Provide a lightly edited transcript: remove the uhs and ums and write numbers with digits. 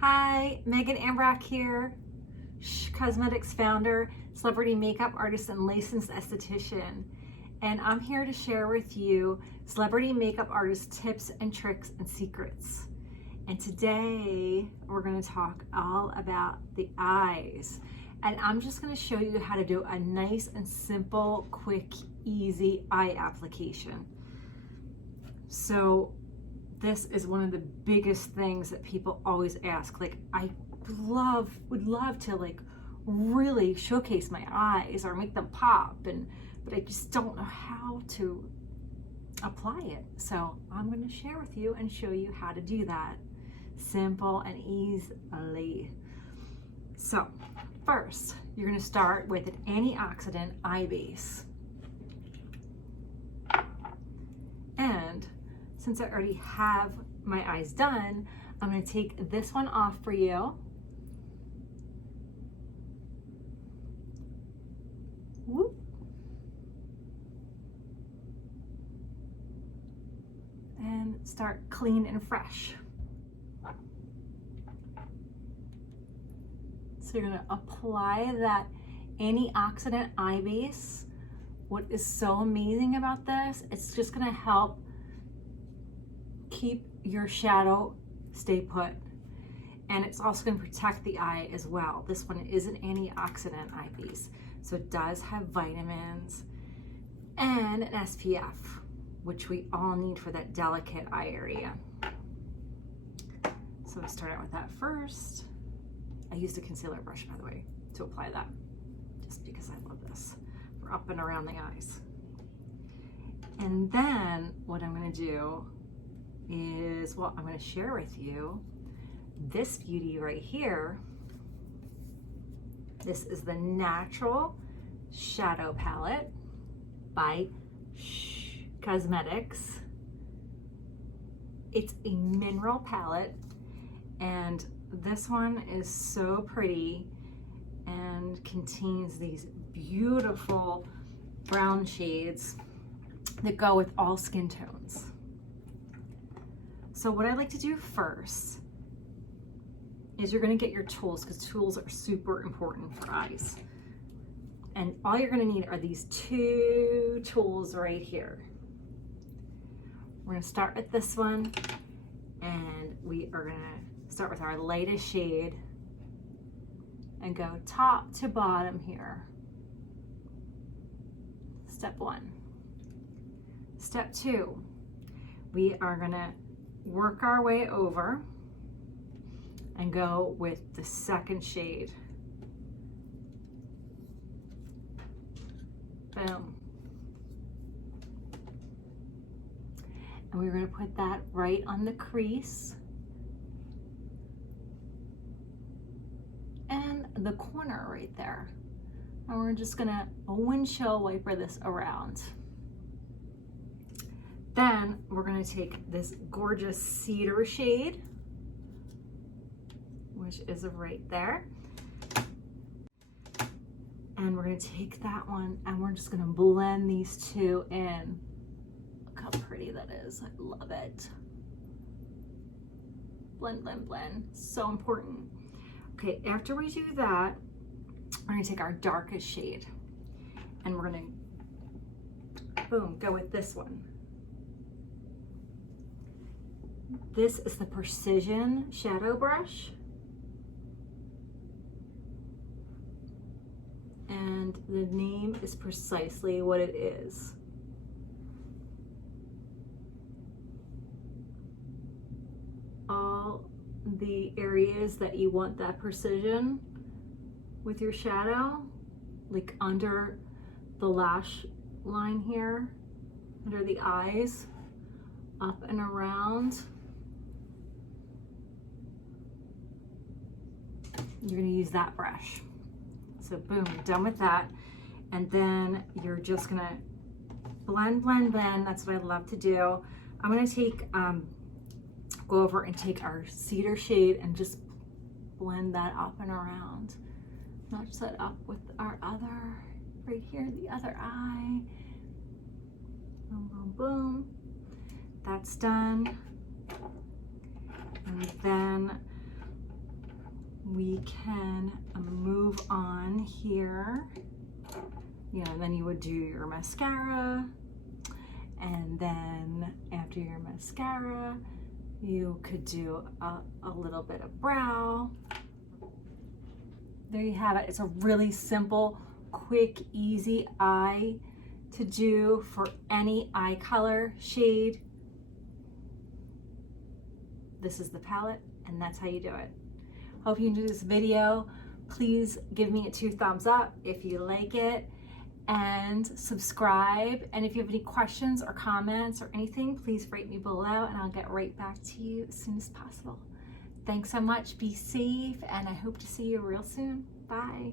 Hi, Megan Ambroch here, sh.cosmetics founder, celebrity makeup artist, and licensed esthetician. And I'm here to share with you celebrity makeup artist tips and tricks and secrets. And today we're going to talk all about the eyes. And I'm just going to show you how to do a nice and simple, quick, easy eye application. So this is one of the biggest things that people always ask. Like, I would love to like really showcase my eyes or make them pop, but I just don't know how to apply it. So I'm going to share with you and show you how to do that simple and easily. So first, you're going to start with an antioxidant eye base. And since I already have my eyes done, I'm going to take this one off for you. Whoop. And start clean and fresh. So you're going to apply that antioxidant eye base. What is so amazing about this, it's just going to help keep your shadow stay put, and it's also going to protect the eye as well. This one is an antioxidant eye base, so it does have vitamins and an SPF, which we all need for that delicate eye area. So we'll start out with that first. I used a concealer brush, by the way, to apply that, just because I love this for up and around the eyes. And then what I'm going to do is, well, I'm going to share with you this beauty right here. This is the Natural Shadow Palette by sh.cosmetics. It's a mineral palette, and this one is so pretty and contains these beautiful brown shades that go with all skin tones. So what I like to do first is you're going to get your tools, because tools are super important for eyes. And all you're going to need are these two tools right here. We're going to start with this one, and we are going to start with our lightest shade and go top to bottom here. Step one. Step two, we are going to work our way over and go with the second shade. Boom. And we're going to put that right on the crease and the corner right there. And we're just going to windshield wiper this around. Then we're going to take this gorgeous cedar shade, which is right there. And we're going to take that one and we're just going to blend these two in. Look how pretty that is. I love it. Blend, blend, blend. So important. Okay, after we do that, we're going to take our darkest shade and we're going to, boom, go with this one. This is the Precision Shadow Brush. And the name is precisely what it is. All the areas that you want that precision with your shadow, like under the lash line here, under the eyes, up and around. You're going to use that brush. So boom, you're done with that. And then you're just going to blend, blend, blend. That's what I love to do. I'm going to take, go over and take our cedar shade and just blend that up and around. Match that up with our other, right here, the other eye. Boom, boom, boom. That's done. And then we can move on here. You know, then you would do your mascara, and then after your mascara, you could do a little bit of brow. There you have it. It's a really simple, quick, easy eye to do for any eye color, shade. This is the palette, and that's how you do it. Hope you enjoyed this video. Please give me a 2 thumbs up if you like it, and subscribe. And if you have any questions or comments or anything, please rate me below, and I'll get right back to you as soon as possible. Thanks so much. Be safe, and I hope to see you real soon. Bye.